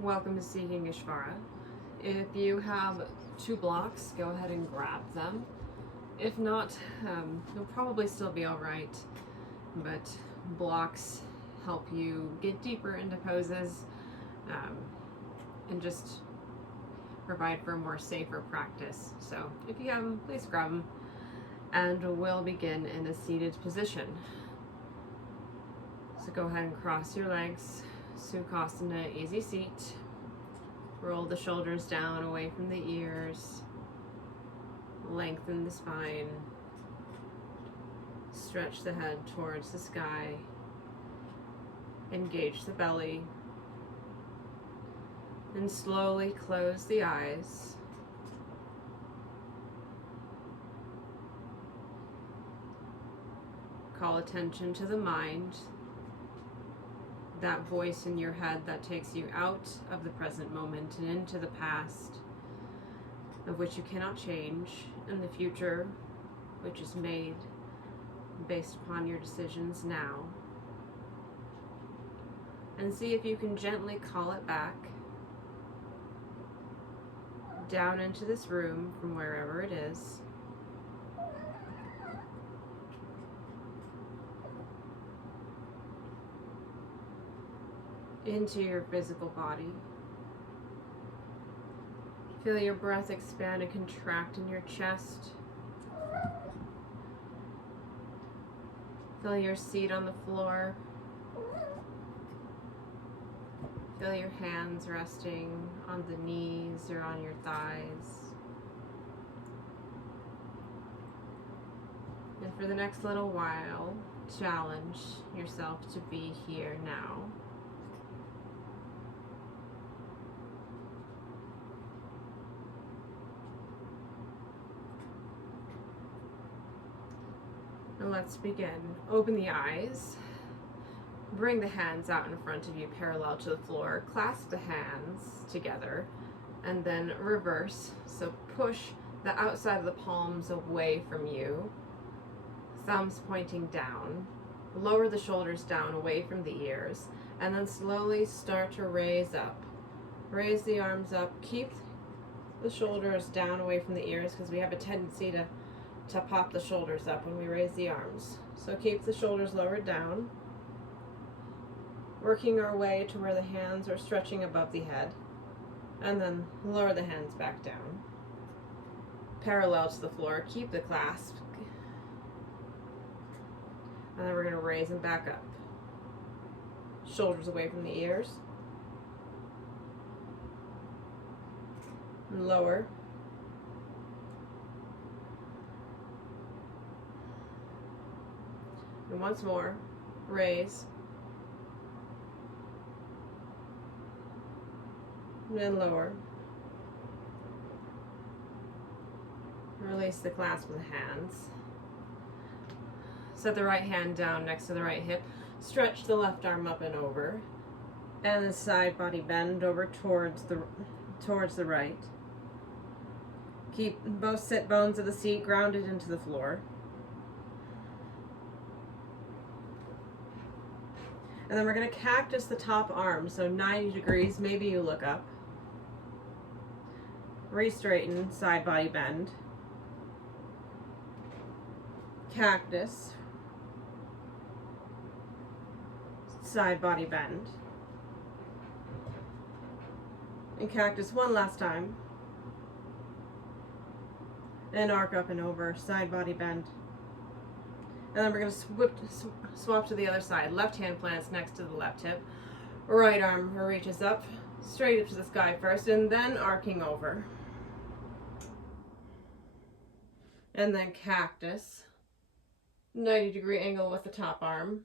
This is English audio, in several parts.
Welcome to Seeking Ishvara. If you have 2 blocks, go ahead and grab them. If not, you'll probably still be alright, but blocks help you get deeper into poses and just provide for a more safer practice. So if you have them, please grab them, and we'll begin in a seated position. So go ahead and cross your legs, Sukhasana, easy seat. Roll the shoulders down away from the ears. Lengthen the spine. Stretch the head towards the sky. Engage the belly. And slowly close the eyes. Call attention to the mind. That voice in your head that takes you out of the present moment and into the past, of which you cannot change, and the future, which is made based upon your decisions now. And see if you can gently call it back down into this room from wherever it is. Into your physical body. Feel your breath expand and contract in your chest. Feel your seat on the floor. Feel your hands resting on the knees or on your thighs. And for the next little while, challenge yourself to be here now. And let's begin. Open the eyes. Bring the hands out in front of you parallel to the floor. Clasp the hands together and then reverse. So push the outside of the palms away from you. Thumbs pointing down. Lower the shoulders down away from the ears. And then slowly start to raise up. Raise the arms up. Keep the shoulders down away from the ears because we have a tendency to pop the shoulders up when we raise the arms. So keep the shoulders lowered down, working our way to where the hands are stretching above the head, and then lower the hands back down. Parallel to the floor, keep the clasp, and then we're going to raise them back up. Shoulders away from the ears, and lower. And once more, raise. And then lower. Release the clasp of the hands. Set the right hand down next to the right hip. Stretch the left arm up and over. And the side body bend over towards the right. Keep both sit bones of the seat grounded into the floor. And then we're going to cactus the top arm, so 90 degrees, maybe you look up. Re-straighten, side body bend. Cactus. Side body bend. And cactus one last time. And arc up and over, side body bend. And then we're going to swap to the other side. Left hand plants next to the left hip. Right arm reaches up, straight up to the sky first, and then arcing over. And then cactus. 90-degree angle with the top arm.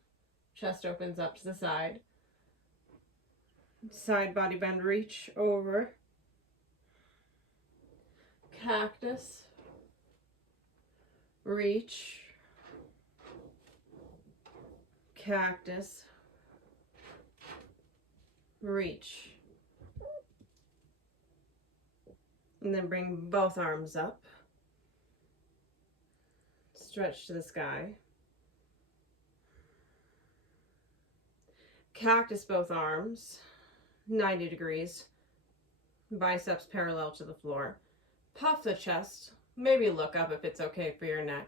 Chest opens up to the side. Side body bend, reach over. Cactus. Reach. Cactus, reach, and then bring both arms up, stretch to the sky, cactus both arms, 90 degrees, biceps parallel to the floor. Puff the chest, maybe look up if it's okay for your neck.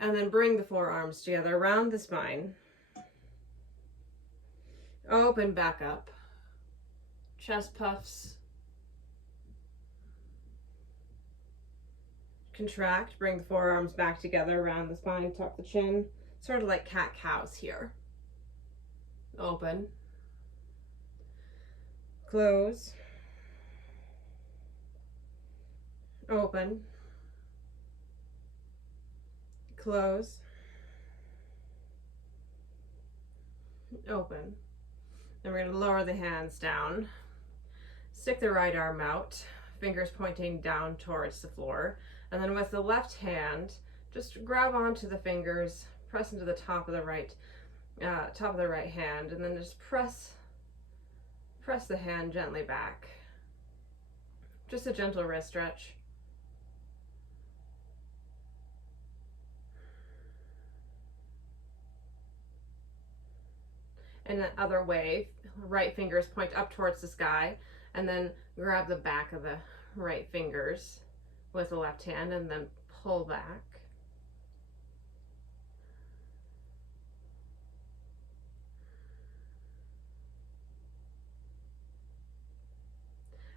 And then bring the forearms together around the spine. Open back up. Chest puffs. Contract, bring the forearms back together around the spine, tuck the chin. Sort of like cat-cows here. Open. Close. Open. Close. Open. Then we're going to lower the hands down. Stick the right arm out, fingers pointing down towards the floor. And then with the left hand, just grab onto the fingers, press into the top of the right hand, and then just press the hand gently back. Just a gentle wrist stretch. And the other way, right fingers point up towards the sky, and then grab the back of the right fingers with the left hand and then pull back.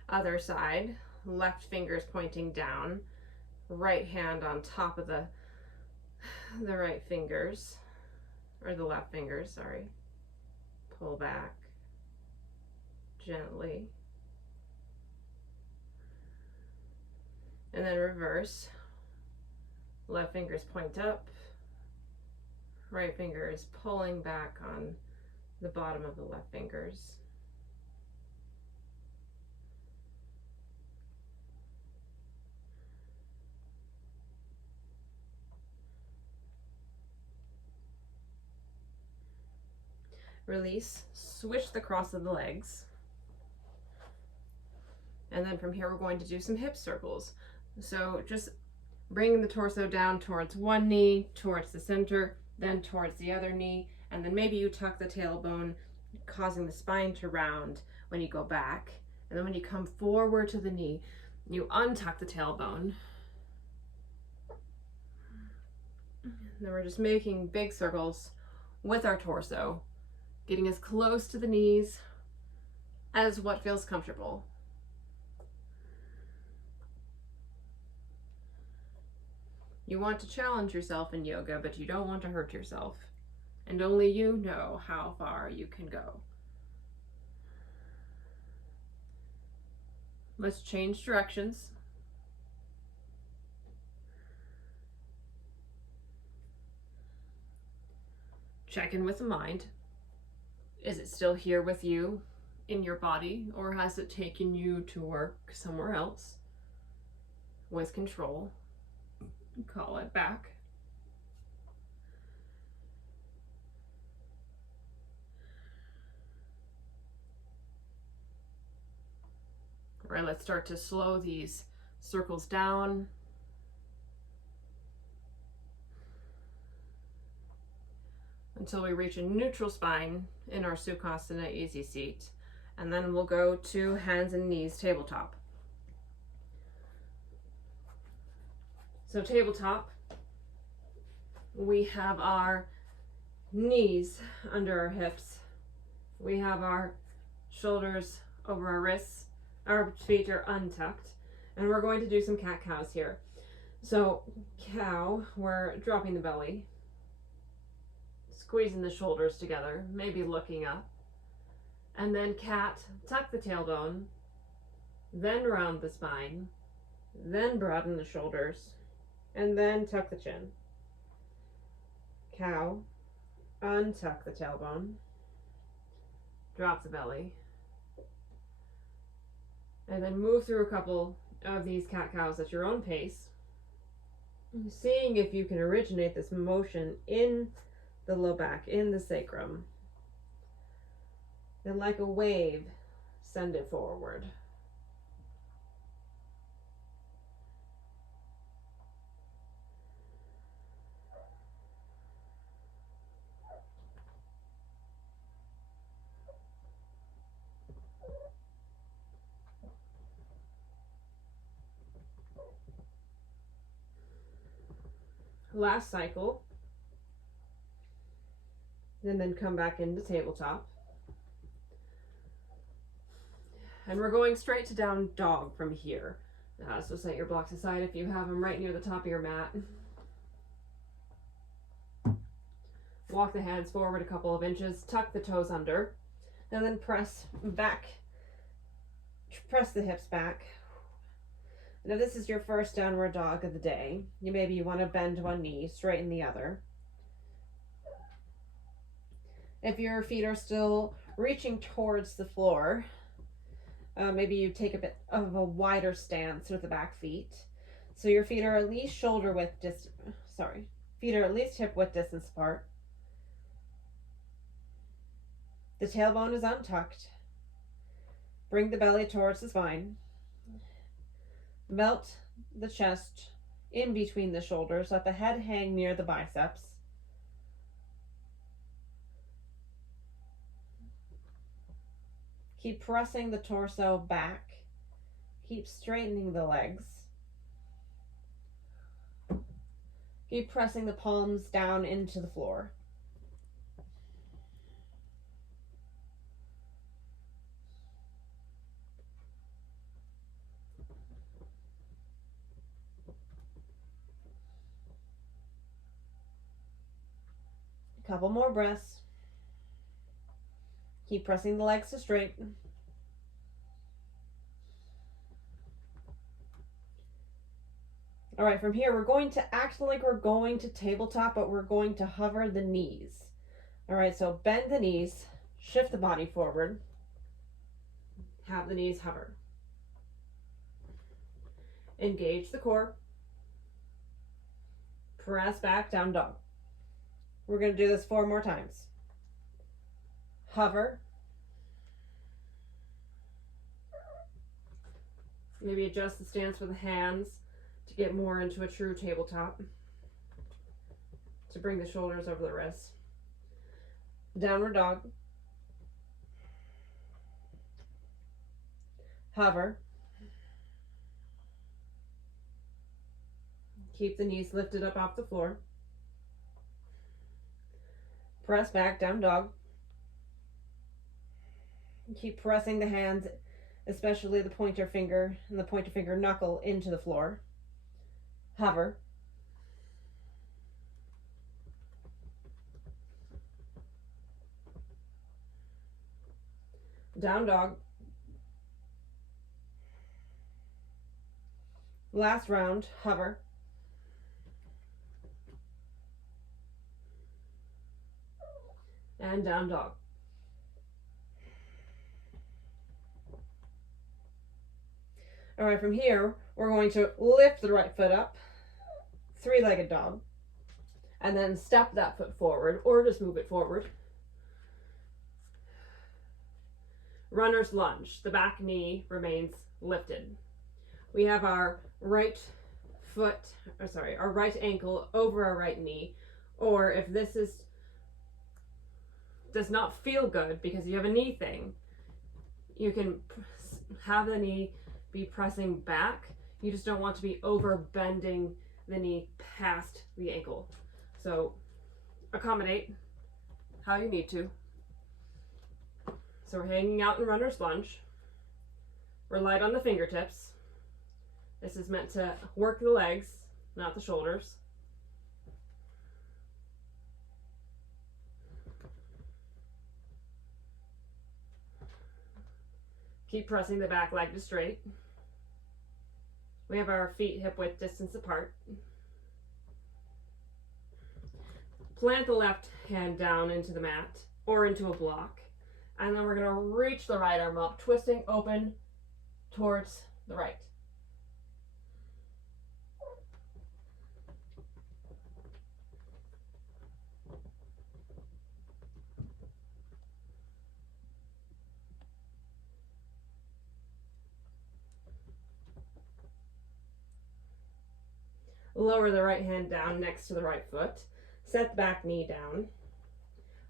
Other side, left fingers pointing down, right hand on top of the right fingers, or the left fingers, sorry. Pull back gently. And then reverse. Left fingers point up, right finger is pulling back on the bottom of the left fingers. Release, switch the cross of the legs. And then from here we're going to do some hip circles. So just bring the torso down towards one knee, towards the center, then towards the other knee, and then maybe you tuck the tailbone, causing the spine to round when you go back. And then when you come forward to the knee, you untuck the tailbone. And then we're just making big circles with our torso, getting as close to the knees as what feels comfortable. You want to challenge yourself in yoga, but you don't want to hurt yourself. And only you know how far you can go. Let's change directions. Check in with the mind. Is it still here with you in your body, or has it taken you to work somewhere else? With control. Call it back. All right, let's start to slow these circles down. Until we reach a neutral spine in our Sukhasana easy seat. And then we'll go to hands and knees tabletop. So tabletop, we have our knees under our hips. We have our shoulders over our wrists. Our feet are untucked. And we're going to do some cat-cows here. So cow, we're dropping the belly, squeezing the shoulders together, maybe looking up. And then cat, tuck the tailbone, then round the spine, then broaden the shoulders, and then tuck the chin. Cow, untuck the tailbone, drop the belly, and then move through a couple of these cat-cows at your own pace, seeing if you can originate this motion in the low back, in the sacrum. Then like a wave, send it forward. Last cycle. And then come back into tabletop. And we're going straight to down dog from here. So set your blocks aside if you have them right near the top of your mat. Walk the hands forward a couple of inches, tuck the toes under, and then press back. Press the hips back. And if this is your first downward dog of the day, maybe you want to bend one knee, straighten the other. If your feet are still reaching towards the floor, maybe you take a bit of a wider stance with the back feet. So your feet are at least feet are at least hip width distance apart. The tailbone is untucked. Bring the belly towards the spine. Melt the chest in between the shoulders. Let the head hang near the biceps. Keep pressing the torso back. Keep straightening the legs. Keep pressing the palms down into the floor. A couple more breaths. Keep pressing the legs to straight. All right, from here, we're going to act like we're going to tabletop, but we're going to hover the knees. All right, so bend the knees, shift the body forward, have the knees hover. Engage the core. Press back, down dog. We're going to do this 4 more times. Hover. Maybe adjust the stance with the hands to get more into a true tabletop. To bring the shoulders over the wrists. Downward dog. Hover. Keep the knees lifted up off the floor. Press back, down dog. Keep pressing the hands, especially the pointer finger and the pointer finger knuckle, into the floor. Hover. Down dog. Last round, hover. And down dog. All right, from here, we're going to lift the right foot up, 3-legged dog, and then step that foot forward, or just move it forward. Runner's lunge. The back knee remains lifted. We have our right ankle over our right knee, or if this does not feel good because you have a knee thing, you can have the knee be pressing back. You just don't want to be over bending the knee past the ankle. So accommodate how you need to. So we're hanging out in runner's lunge. We're light on the fingertips. This is meant to work the legs, not the shoulders. Keep pressing the back leg to straight. We have our feet hip width distance apart. Plant the left hand down into the mat or into a block. And then we're going to reach the right arm up, twisting open towards the right. Lower the right hand down next to the right foot. Set the back knee down.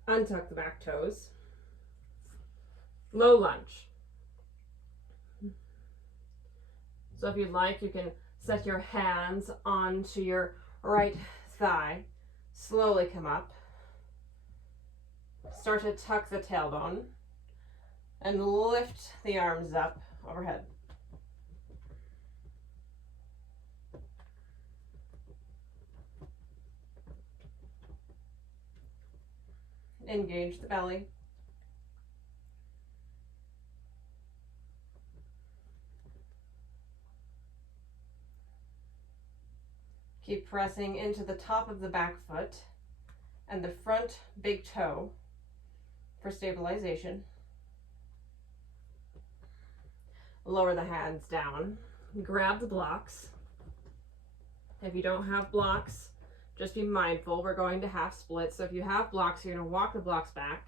Untuck the back toes. Low lunge. So if you'd like, you can set your hands onto your right thigh, slowly come up. Start to tuck the tailbone and lift the arms up overhead. Engage the belly. Keep pressing into the top of the back foot and the front big toe for stabilization. Lower the hands down. Grab the blocks. If you don't have blocks, just be mindful, we're going to half split. So if you have blocks, you're going to walk the blocks back.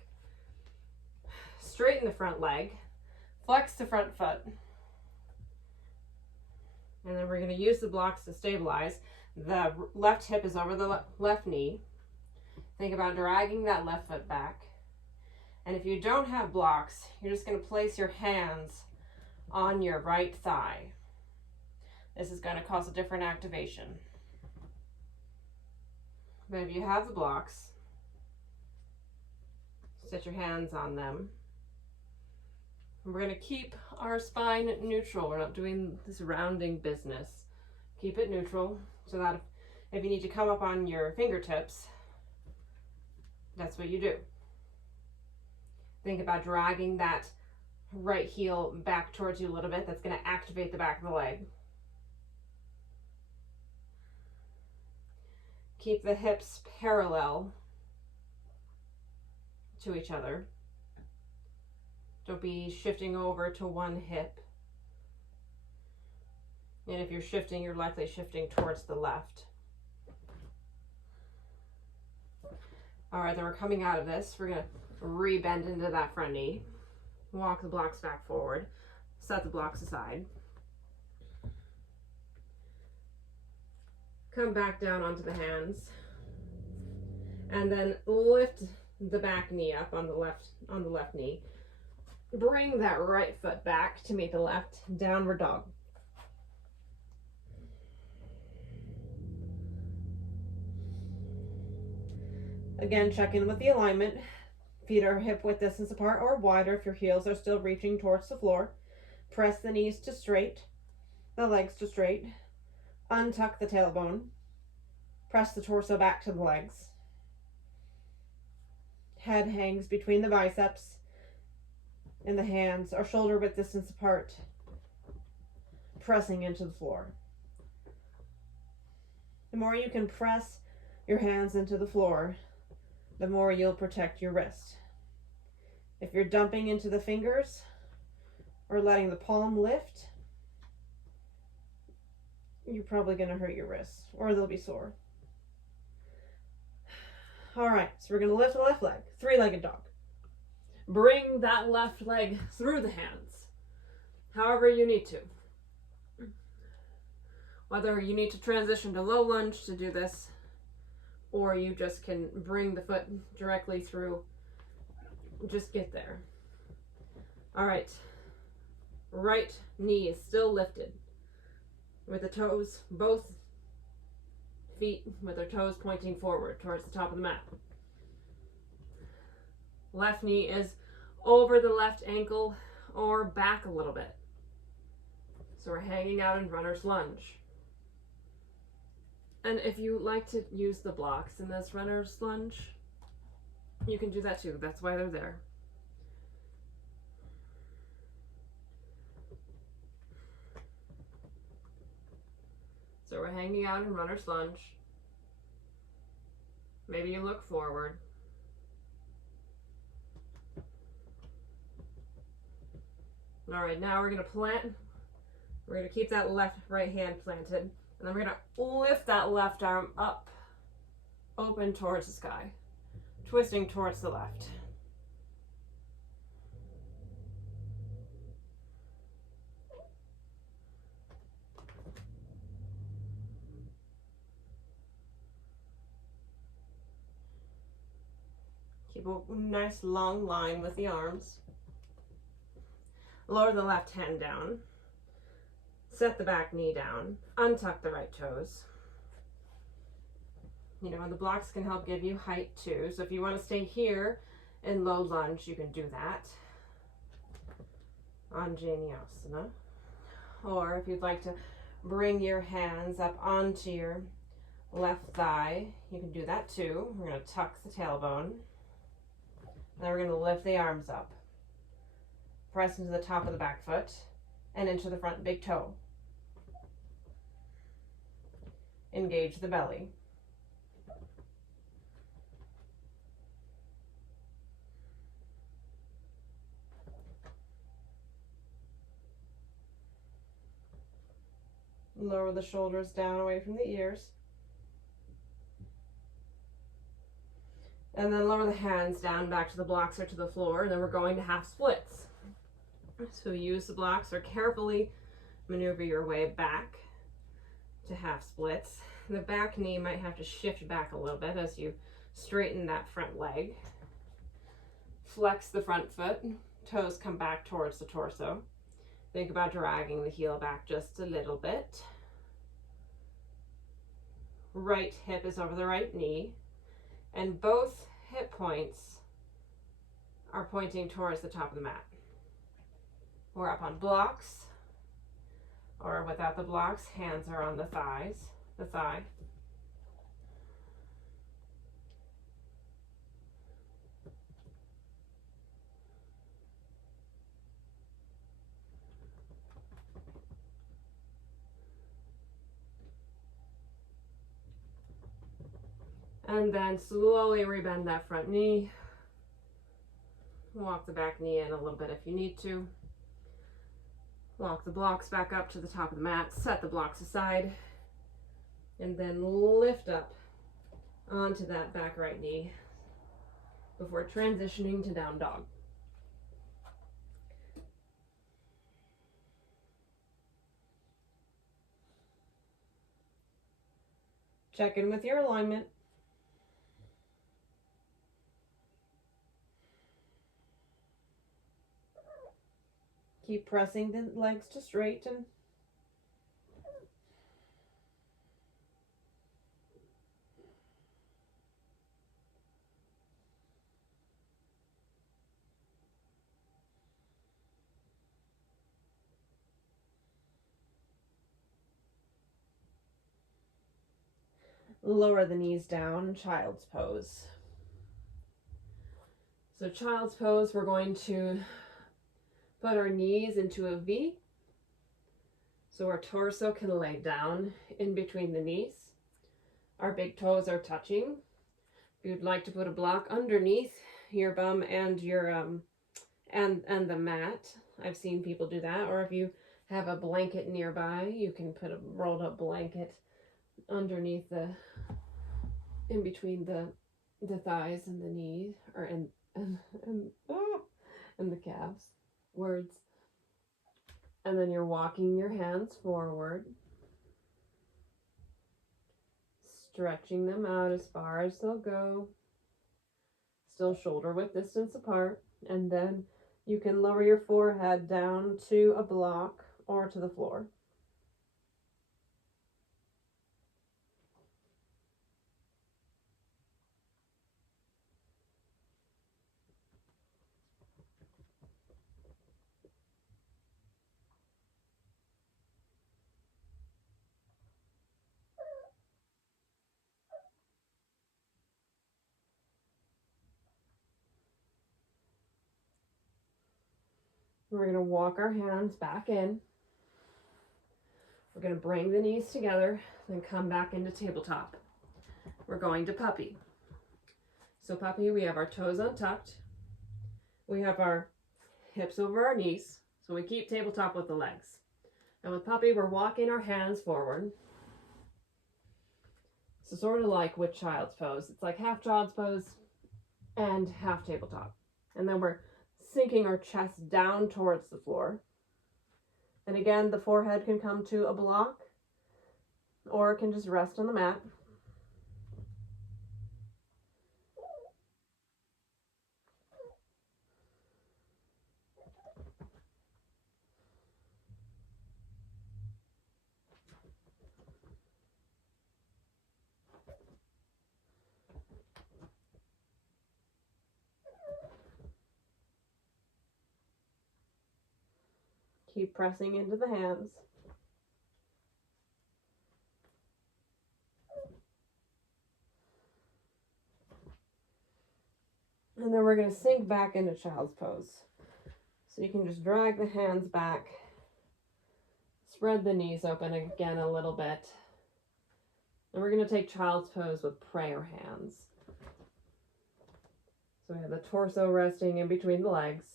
Straighten the front leg. Flex the front foot. And then we're going to use the blocks to stabilize. The left hip is over the left knee. Think about dragging that left foot back. And if you don't have blocks, you're just going to place your hands on your right thigh. This is going to cause a different activation. But if you have the blocks, set your hands on them. And we're going to keep our spine neutral. We're not doing this rounding business. Keep it neutral so that if you need to come up on your fingertips, that's what you do. Think about dragging that right heel back towards you a little bit. That's going to activate the back of the leg. Keep the hips parallel to each other. Don't be shifting over to one hip. And if you're shifting, you're likely shifting towards the left. All right, then we're coming out of this. We're going to re-bend into that front knee. Walk the blocks back forward. Set the blocks aside. Come back down onto the hands. And then lift the back knee up on the left knee. Bring that right foot back to meet the left. Downward dog. Again, check in with the alignment. Feet are hip width distance apart or wider if your heels are still reaching towards the floor. Press the knees to straight, the legs to straight. Untuck the tailbone. Press the torso back to the legs. Head hangs between the biceps and the hands are shoulder width distance apart, pressing into the floor. The more you can press your hands into the floor, the more you'll protect your wrist. If you're dumping into the fingers or letting the palm lift, you're probably going to hurt your wrists or they'll be sore. All right, so we're going to lift the left leg, three-legged dog. Bring that left leg through the hands, however you need to. Whether you need to transition to low lunge to do this, or you just can bring the foot directly through, just get there. All right, right knee is still lifted with the toes, both feet with their toes pointing forward towards the top of the mat. Left knee is over the left ankle or back a little bit. So we're hanging out in runner's lunge. And if you like to use the blocks in this runner's lunge, you can do that too. That's why they're there. So we're hanging out in runner's lunge. Maybe you look forward. All right, now we're going to plant. We're going to keep that right hand planted. And then we're going to lift that left arm up, open towards the sky, twisting towards the left. Keep a nice long line with the arms. Lower the left hand down. Set the back knee down. Untuck the right toes. You know, and the blocks can help give you height too. So if you want to stay here in low lunge, you can do that on Jnanasana. Or if you'd like to bring your hands up onto your left thigh, you can do that too. We're going to tuck the tailbone. Then we're going to lift the arms up. Press into the top of the back foot and into the front big toe. Engage the belly. Lower the shoulders down away from the ears. And then lower the hands down back to the blocks or to the floor. And then we're going to half splits. So use the blocks or carefully maneuver your way back to half splits. The back knee might have to shift back a little bit as you straighten that front leg. Flex the front foot. Toes come back towards the torso. Think about dragging the heel back just a little bit. Right hip is over the right knee. And both hip points are pointing towards the top of the mat. We're up on blocks, or without the blocks, hands are on the thighs, the thigh. And then slowly rebend that front knee. Walk the back knee in a little bit if you need to. Walk the blocks back up to the top of the mat. Set the blocks aside. And then lift up onto that back right knee before transitioning to down dog. Check in with your alignment. Keep pressing the legs to straighten. Lower the knees down, child's pose. So child's pose, we're going to put our knees into a V so our torso can lay down in between the knees. Our big toes are touching. If you'd like to put a block underneath your bum and your and the mat, I've seen people do that. Or if you have a blanket nearby, you can put a rolled up blanket underneath in between the thighs and the knees, or and the calves. Words. And then you're walking your hands forward, stretching them out as far as they'll go, still shoulder width distance apart, and then you can lower your forehead down to a block or to the floor. We're going to walk our hands back in. We're going to bring the knees together, then come back into tabletop. We're going to puppy. So puppy, we have our toes untucked. We have our hips over our knees. So we keep tabletop with the legs. And with puppy, we're walking our hands forward. So sort of like with child's pose. It's like half child's pose and half tabletop. And then we're sinking our chest down towards the floor. And again, the forehead can come to a block or it can just rest on the mat. Keep pressing into the hands. And then we're going to sink back into child's pose. So you can just drag the hands back. Spread the knees open again a little bit. And we're going to take child's pose with prayer hands. So we have the torso resting in between the legs.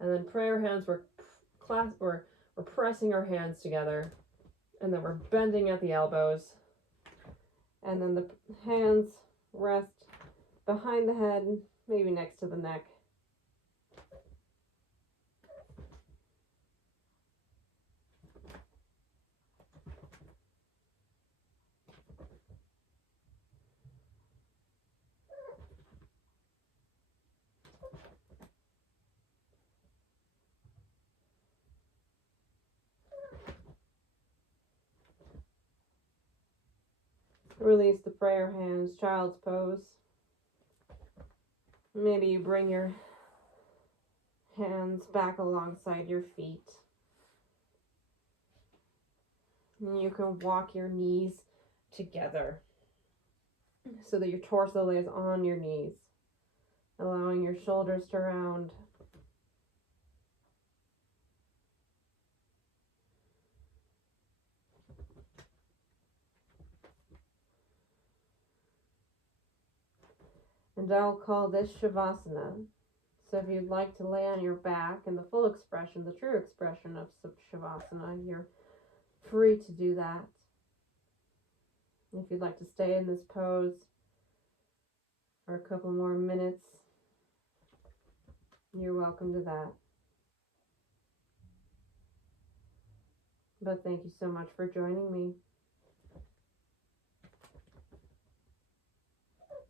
And then prayer hands, we're pressing our hands together. And then we're bending at the elbows. And then the hands rest behind the head, maybe next to the neck. Release the prayer hands, child's pose. Maybe you bring your hands back alongside your feet. And you can walk your knees together so that your torso lays on your knees, allowing your shoulders to round. And I'll call this Shavasana. So if you'd like to lay on your back in the full expression, the true expression of Shavasana, you're free to do that. If you'd like to stay in this pose for a couple more minutes, you're welcome to that. But thank you so much for joining me.